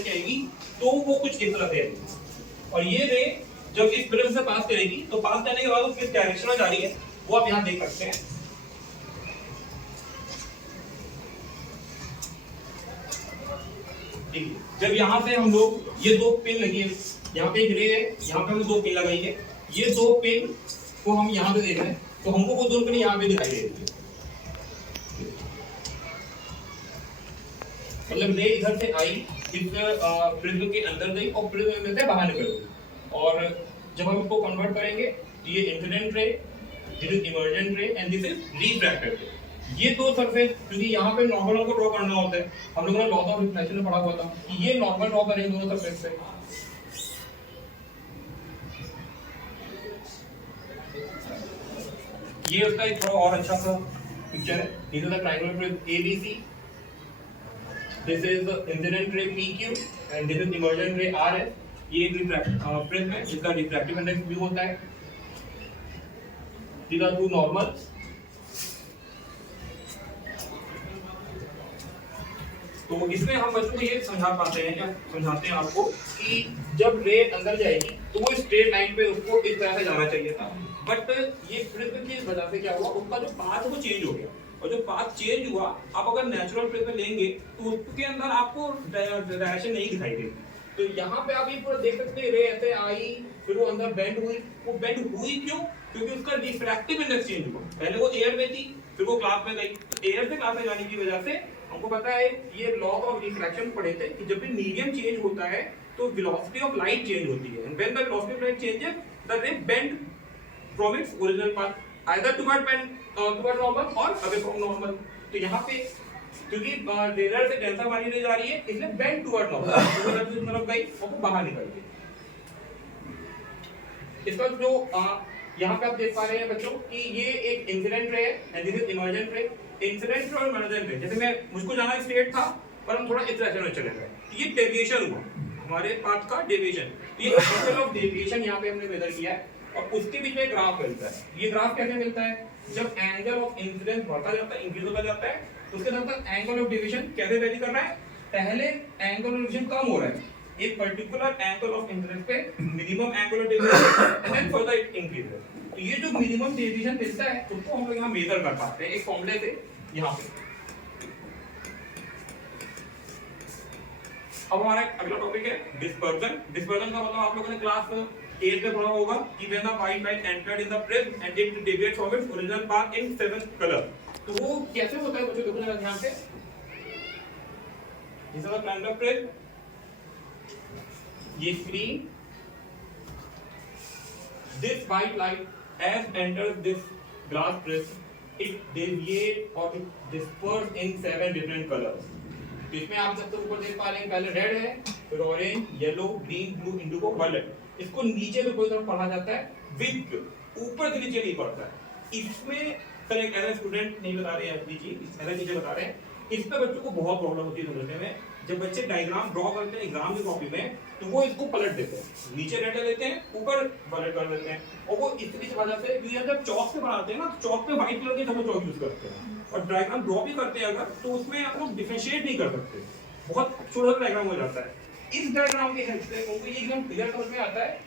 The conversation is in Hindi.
जाएगी तो वो कुछ इस तरह से आएगी और ये रे जब इस प्रिज्म से पास करेगी तो पास करने के बाद वो किस डायरेक्शन में जा रही है वो आप यहाँ देख सकते हैं। जब यहाँ से हम लोग ये दो पिन लगी है, यहाँ पे एक रे है, यहाँ पे हम दो पिन लगाई है, ये दो पिन को हम यहाँ पे देख रहे हैं तो हमको वो दोनों पिन यहाँ पे दिखाई दे रही है। मतलब रे इधर से आई, इस प्रिज्म के अंदर गई और प्रिज्म में से बाहर निकल गई। और जब हम इसको कन्वर्ट करेंगे तो ये incident ray, this is emergent रे एंड दिस इज रिफ्रैक्टेड रे। ये दो सरफेस, क्योंकि यहाँ पे नॉर्मल को ड्रॉ करना होता है, हम लोगों ने लॉ ऑफ रिफ्लेक्शन में पढ़ा हुआ था कि ये नॉर्मल ड्रॉ करेंगे दोनों सरफेस पे। ये उसका एक थोड़ा और अच्छा सा पिक्चर है। This is the triangular prism ABC, this is the incident ray PQ and this is emergent ray RS। ये एक प्रिज्म है जिसका रिफ्रैक्टिव इंडेक्स भी होता है। these are two normal। तो इसमें हम बच्चों को ये समझा पाते हैं, क्या समझाते हैं आपको कि जब रे अंदर जाएगी तो वो स्ट्रेट लाइन पे उसको इस तरह से जाना चाहिए था, बट ये प्रिज्म की वजह से क्या हुआ, उसका जो पाथ वो चेंज हो गया। और जो पाथ चेंज हुआ, आप अगर नेचुरल प्रिज्म लेंगे तो उसके अंदर आपको डायरेक्शन नहीं दिखाई देगी। तो यहाँ पे आप ये पूरा देख सकते हैं, रे ऐसे आई फिर वो अंदर बेंड हुई। वो बेंड हुई क्यों? क्योंकि उसका रिफ्रैक्टिव इंडेक्स चेंज हुआ। पहले वो एयर में थी, फिर वो ग्लास में गई। तो एयर से ग्लास में जाने की वजह से हमको पता है, ये लॉ ऑफ रिफ्रैक्शन पढ़े थे कि जब भी मीडियम चेंज होता है तो वेलोसिटी ऑफ लाइट चेंज होती है। And when the velocity of light changes the रे bend from its original path either toward normal or away from normal। तो यहाँ पे क्योंकि लेजर से डेल्टा वाली रे जा रही है इसलिए बेंड टुवर्ड नॉर्मल, तो जब इस तरफ गई और वो बाहर निकल गई। इसका जो यहाँ पे आप देख पा रहे हैं बच्चों कि ये एक इंसिडेंट रे है एंड दिस इज इमर्जेंट रे। इंसिडेंट और इमर्जेंट रे, जैसे मैं मुझको जाना स्ट्रेट था पर हम थोड़ा इस डायरेक्शन में चले गए, ये डेविएशन हुआ हमारे पाथ का डेविएशन। ये एंगल ऑफ डेविएशन यहाँ पे हमने मेजर किया है और उसके बीच में ग्राफ मिलता है। ये ग्राफ कैसे मिलता है? जब एंगल ऑफ इंसिडेंस बढ़ता जाता है, इंक्रीज होता जाता है, तो उसके साथ एंगल ऑफ डेविएशन कैसे वैरी कर रहा है? पहले एंगल ऑफ डेविएशन कम हो रहा है, एक पर्टिकुलर एंगल ऑफ इंसिडेंस पे minimum angle of deviation and then further it increases. तो ये जो मिनिमम डेविएशन मिलता है उसको हम लोग यहाँ मेजर कर पाते हैं एक फॉर्मूले से यहाँ पे। अब हमारा अगला टॉपिक है डिस्पर्जन। डिस्पर्जन का मतलब आप लोगों ने क्लास 8 में पढ़ा होगा कि when the white light entered in the prism and it deviates from its original path in 7 color। तो वो कैसे होता है बच्चों, देखो जरा ध्यान से। This is the triangular prism, ये screen, this white light as enters this glass prism, it deviates or it disperses in 7 different colors। तो इसमें आप सबसे ऊपर देख पा रहे हैं, पहले रेड है, फिर orange, yellow, green, blue, indigo, violet. इसको नीचे में कोई तरफ पढ़ा जाता है विद, ऊपर से नीचे नहीं पढ़ता है। इसमें सर एक ऐसा स्टूडेंट नहीं बता रहे हैं जी, ऐसा चीजें बता रहे हैं, इस पे बच्चों को बहुत प्रॉब्लम होती है समझने में। जब बच्चे डायग्राम ड्रॉ करते हैं एग्जाम की कॉपी में तो वो इसको पलट देते हैं, नीचे रेड लेते हैं, ऊपर वायलेट कर देते हैं। और वो इस वजह से क्योंकि जब चौक से बनाते हैं ना, चौक पे व्हाइट कलर के सब चौक यूज करते हैं और डायग्राम ड्रॉ भी करते हैं अगर, तो उसमें आप लोग डिफरेंशिएट नहीं कर सकते, बहुत छोटा सा डायग्राम हो जाता है। इस डायग्राम के हेल्प से उनको ये एकदम क्लियर समझ में आता है